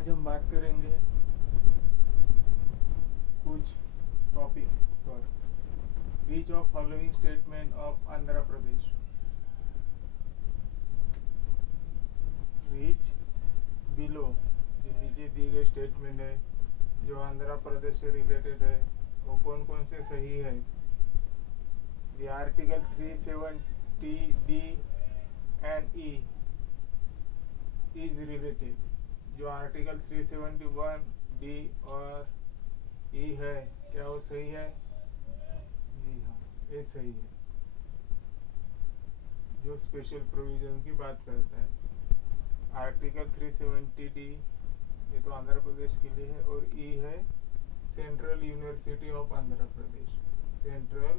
आज हम बात करेंगे कुछ टॉपिक पर। Which of following statement of Andhra Pradesh, which below, जो नीचे दिए गए स्टेटमेंट है जो आंध्र प्रदेश से रिलेटेड है वो कौन कौन से सही है। The article 370 D and E is related. जो आर्टिकल 371 डी और ई है क्या वो सही है? जी हाँ, ये सही है। जो स्पेशल प्रोविजन की बात करता है आर्टिकल 370 डी, ये तो आंध्र प्रदेश के लिए है, और ई है central university of Andhra Pradesh. Central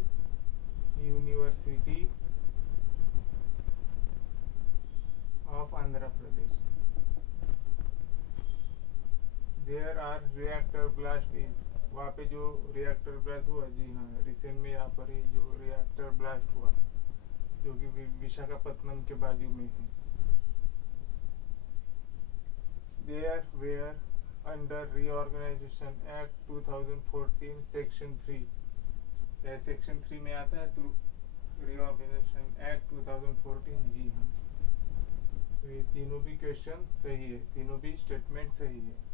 university of Andhra Pradesh. There are reactor blast is, वहाँ पे जो रिएक्टर ब्लास्ट हुआ, जी हाँ, रिसेंट में यहाँ पर ही जो रिएक्टर ब्लास्ट हुआ जो कि विशाखापत्तनम के बाजू में है। There were under reorganisation act 2014 section 3, section 3 में आता है तो रीऑर्गेनाइजेशन एक्ट 2014। जी हाँ, तो ये तीनों भी क्वेश्चन सही है, तीनों भी स्टेटमेंट सही है।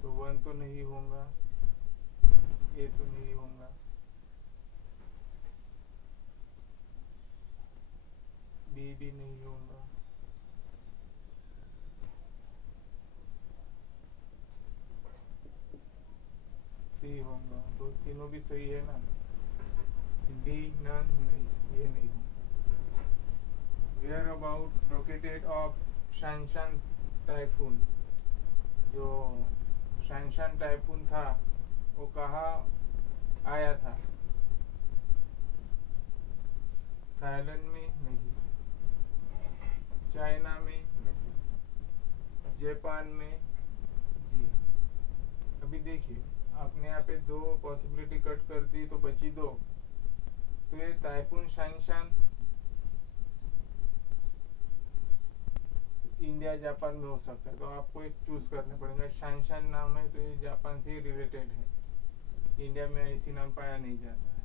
तो 1 तो नहीं होगा, ए तो नहीं होगा, बी भी नहीं होगा, सी होगा। तो तीनों भी सही है ना। डी नन नहीं, ये नहीं होगा। Where about located of Shanshan typhoon, जो शानशान टाइफून था वो कहाँ आया था? थाईलैंड में नहीं, चाइना में नहीं, जापान में। जी हाँ, अभी देखिए आपने यहाँ पे दो पॉसिबिलिटी कट कर दी तो बची दो। तो ये टाइफून शानशान इंडिया जापान में हो सकता है, तो आपको एक चूज करना पड़ेगा। शानशान नाम है तो ये जापान से रिलेटेड है, इंडिया में ऐसी नाम पाया नहीं जाता है।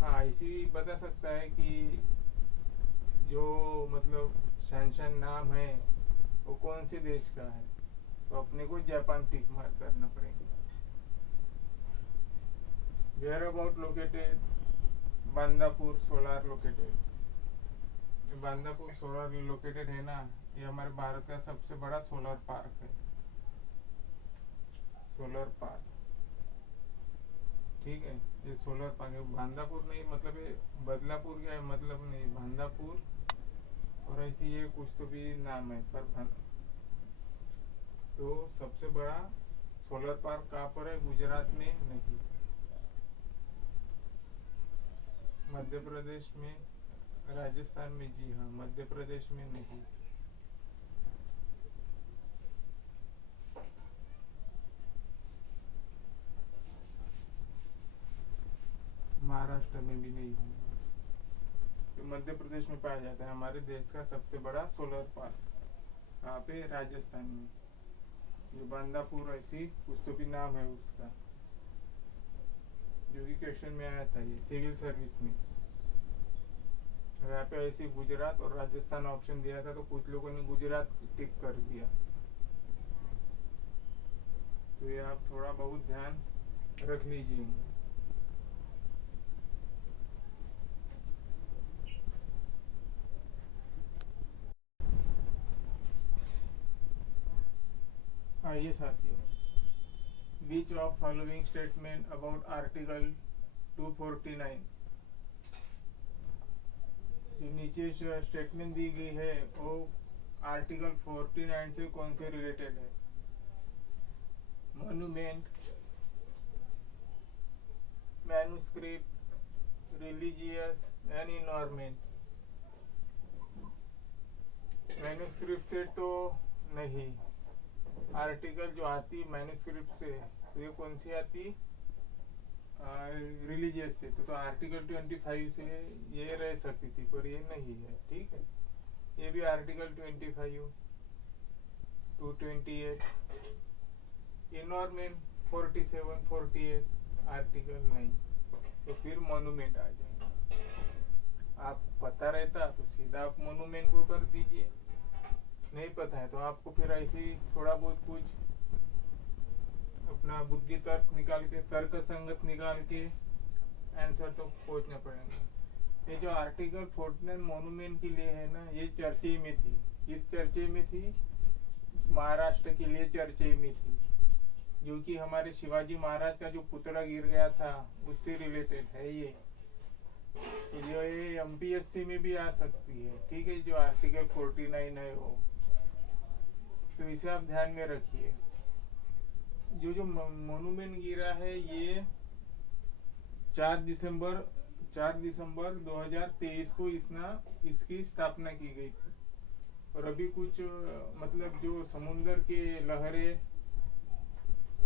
हाँ, ऐसी बता सकता है कि जो मतलब शानशान नाम है वो कौन से देश का है, तो अपने को जापान टिक मार्क करना पड़ेगा। Where about located Bandapur solar located, Bandapur solar located है ना, ये हमारे भारत का सबसे बड़ा सोलर पार्क है। सोलर पार्क, ठीक है, ये सोलर पार्क है। बांदापुर नहीं, मतलब ये बदलापुर क्या है, मतलब नहीं, बांदापुर और ऐसी ये कुछ तो भी नाम है, पर तो सबसे बड़ा सोलर पार्क कहाँ पर है? गुजरात में नहीं, मध्य प्रदेश में, राजस्थान में। जी हाँ, मध्य प्रदेश में नहीं, महाराष्ट्र में भी नहीं होगा। तो मध्य प्रदेश में पाया जाता है हमारे देश का सबसे बड़ा सोलर पार्क। कहाँ पे? राजस्थान में, जो बांदापुर ऐसी कुछ तो भी नाम है उसका, जो कि क्वेश्चन में आया था ये सिविल सर्विस में। यहाँ पे ऐसे गुजरात और राजस्थान ऑप्शन दिया था तो कुछ लोगों ने गुजरात टिक कर दिया, तो ये आप थोड़ा बहुत ध्यान रख लीजिए। आइए साथियों, which of following statement about article 249, जो नीचे स्टेटमेंट दी गई है वो आर्टिकल 49 से कौन से रिलेटेड है? Monument, manuscript, religious and environment. Manuscript से तो नहीं, आर्टिकल जो आती है मैन्युस्क्रिप्ट से तो ये कौन सी आती? रिलीजियस से। तो आर्टिकल 25 से ये रह सकती थी, पर ये नहीं है, ठीक है। ये भी आर्टिकल 25 228, इनॉर्मेंट 47, 48 आर्टिकल नहीं, तो फिर मोनूमेंट आ जाएगा। आप पता रहता तो सीधा आप मोनूमेंट को कर दीजिए, नहीं पता है तो आपको फिर ऐसे ही थोड़ा बहुत कुछ अपना बुद्धि तर्क निकाल के, तर्क संगत निकाल के आंसर तो पहुंचना पड़ेगा। ये जो आर्टिकल 49 मोनूमेंट के लिए है ना, ये चर्चे में थी। किस चर्चे में थी? महाराष्ट्र के लिए चर्चे में थी, जो कि हमारे शिवाजी महाराज का जो पुतला गिर गया था उससे रिलेटेड है ये। तो जो ये एमपीएससी में भी आ सकती है, ठीक है, जो आर्टिकल 49 है वो, तो इसे आप ध्यान में रखिए। जो मोनूमेंट गिरा है ये 4 दिसंबर 2023 को इसकी स्थापना की गई थी। और अभी कुछ मतलब जो समुद्र के लहरें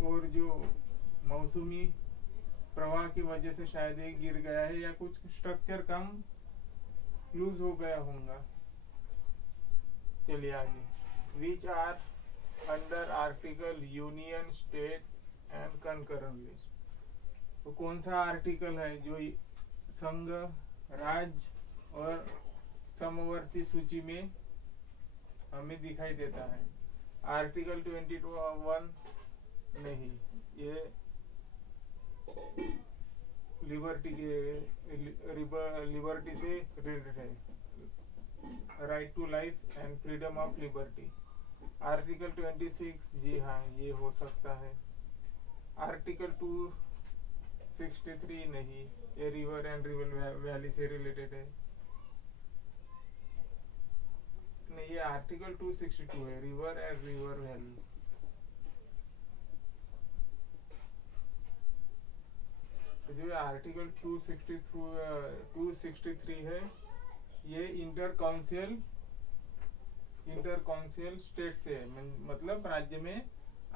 और जो मौसमी प्रवाह की वजह से शायद ये गिर गया है, या कुछ स्ट्रक्चर कम लूज हो गया होगा। चलिए आगे। Which are under article union, state and concurrent list. तो कौन सा आर्टिकल है जो संघ, राज्य और समवर्ती सूची में हमें दिखाई देता है? आर्टिकल 22(1) नहीं, ये लिबर्टी से रिलेटेड है, right to life and freedom of liberty. Article 26, जी हाँ, ये हो सकता है। आर्टिकल 263 नहीं, ये रिवर एंड रिवर वैली से रिलेटेड है। नहीं, ये आर्टिकल 262 है, रिवर एंड रिवर वैली। तो जो आर्टिकल 263 है, ये इंटर काउंसिल स्टेट से है, मतलब राज्य में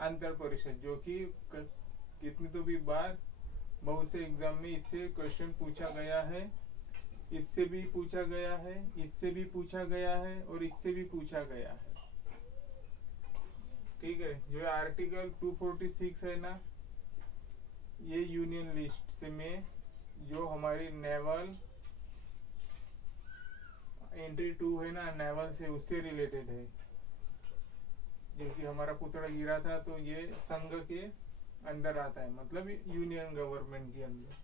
अंतर परिषद, जो कि कितनी तो भी बार बहुत से एग्जाम में इससे क्वेश्चन पूछा गया है, इससे भी पूछा गया है, इससे भी पूछा गया है और इससे भी पूछा गया है। ठीक है, जो आर्टिकल 246 है ना, ये यूनियन लिस्ट में जो हमारी नेवल एंट्री 2 है ना, नेवल से, उससे रिलेटेड है। जैसे हमारा पुतला गिरा था तो ये संघ के अंडर आता है, मतलब यूनियन गवर्नमेंट के अंदर।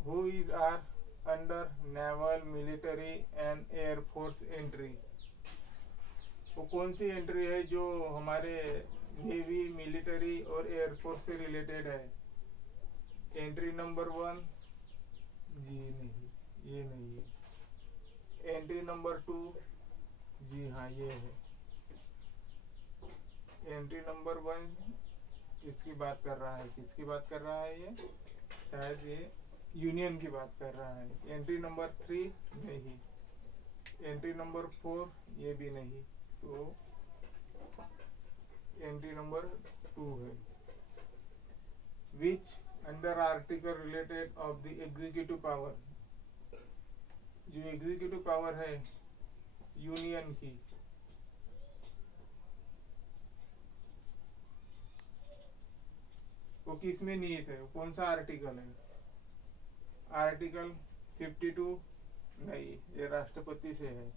Who is are under naval, military and air force entry. वो कौन सी एंट्री है जो हमारे नेवी, मिलिट्री और एयरफोर्स से रिलेटेड है? एंट्री नंबर 1, जी नहीं, ये नहीं है। एंट्री नंबर 2, जी हाँ, ये है। एंट्री नंबर 1 इसकी बात कर रहा है, किसकी बात कर रहा है? ये शायद ये यूनियन की बात कर रहा है। एंट्री नंबर 3 नहीं, एंट्री नंबर 4 ये भी नहीं, तो एंट्री नंबर 2 है। Which under article related of the executive power. जो एग्जीक्यूटिव पावर है यूनियन की, वो किस में निहित है? कौन सा आर्टिकल है? आर्टिकल 52 नहीं, ये राष्ट्रपति से है।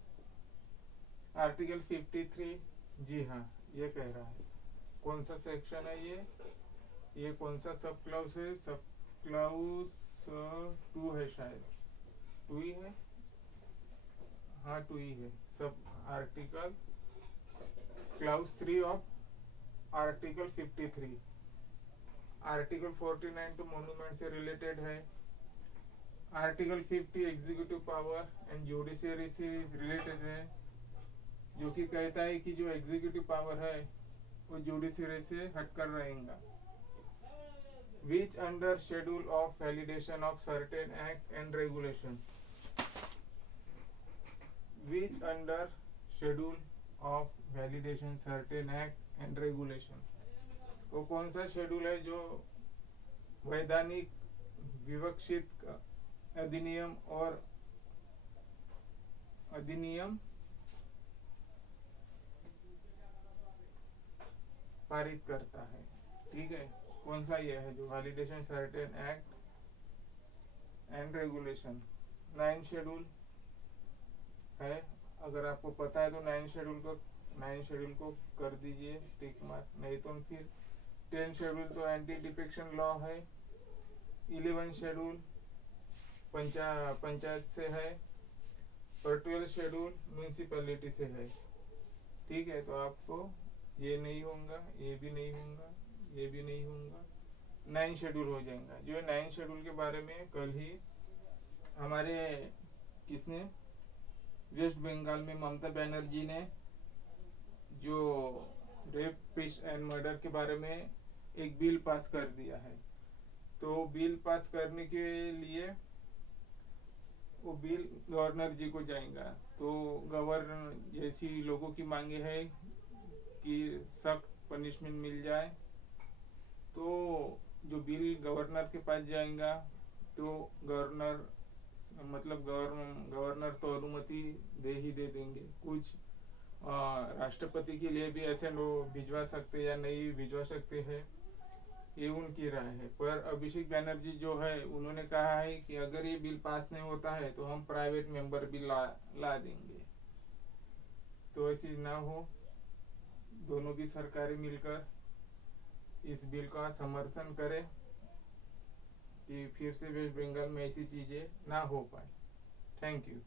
आर्टिकल 53, जी हाँ, ये कह रहा है। कौन सा सेक्शन है ये कौन सा सब क्लाउज है? सब क्लाउज 2 है शायद, 2 ही है, हाँ 2 ही है। सब article clause 3 of article 53। Article 49 तो मोन्यूमेंट से रिलेटेड है। Article 50 executive power and judiciary से रिलेटेड है, जो कि कहता है कि जो एग्जीक्यूटिव पावर है वो जुडिशियरी से हटकर रहेगा। Which under schedule of validation of certain act and regulation. Which under schedule of validation certain act and regulation. वो कौन सा शेड्यूल है जो वैधानिक विवक्षित अधिनियम पारित करता है। ठीक है, कौन सा ये है जो validation certain act and regulation 9 schedule है। अगर आपको पता है तो 9 शेड्यूल को कर दीजिए टिक मार्क, नहीं तो फिर 10 शेड्यूल तो एंटी डिफेक्शन लॉ है, 11 शेड्यूल पंचायत से है और 12 शेड्यूल म्यूनिसिपैलिटी से है। ठीक है, तो आपको ये नहीं होगा, ये भी नहीं होगा, ये भी नहीं होगा, 9 शेड्यूल हो जाएगा। जो 9 शेड्यूल के बारे में कल ही हमारे किसने वेस्ट बंगाल में ममता बनर्जी ने जो रेप पिस्ट एंड मर्डर के बारे में एक बिल पास कर दिया है। तो बिल पास करने के लिए वो बिल गवर्नर जी को जाएगा। तो गवर्नर जैसी लोगों की मांगे है कि सख्त पनिशमेंट मिल जाए, तो जो बिल गवर्नर के पास जाएगा तो गवर्नर तो अनुमति दे ही दे देंगे। कुछ राष्ट्रपति के लिए भी ऐसे लोग भिजवा सकते या नहीं भिजवा सकते हैं, ये उनकी राय है। पर अभिषेक बनर्जी जो है उन्होंने कहा है कि अगर ये बिल पास नहीं होता है तो हम प्राइवेट मेंबर भी ला देंगे। तो ऐसी ना हो, दोनों भी सरकारें मिलकर इस बिल का समर्थन करें कि फिर से वेस्ट बंगाल में ऐसी चीजें ना हो पाए। Thank you.